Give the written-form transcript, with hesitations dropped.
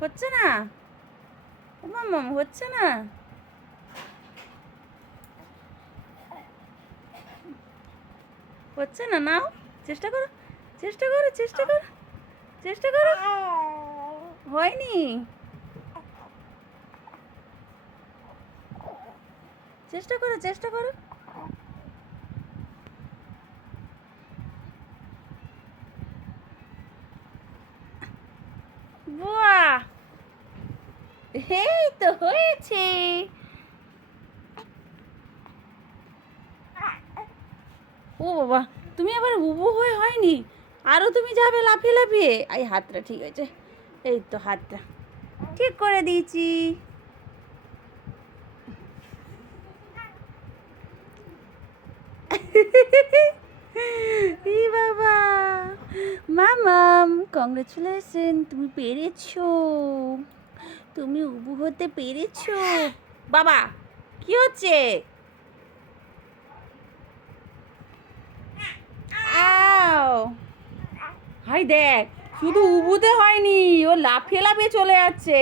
হচ্ছে না? ও মাম্মাম, হচ্ছে না? হচ্ছে না? নাও, চেষ্টা করো, চেষ্টা করো, চেষ্টা করো, চেষ্টা করো। হয়নি? চেষ্টা করো, চেষ্টা করো। বাহ, এই তো হয়েছে। ও বাবা, তুমি আবার উবু হয়ে হয়নি, আরো তুমি যাবে লাফিয়ে লাফিয়ে। এই হাতটা ঠিক আছে, এই তো হাতটা ঠিক করে দিয়েছি। ই বাবা, মামাম, কংগ্রেচুলেশন, তুমি পেরেছো, তুমি উবু হতে পেরেছো। বাবা, কি হচ্ছে? আও, হাই দেখ, শুধু উবুতে হয়নি, ও লাফিয়ে লাফিয়ে চলে যাচ্ছে।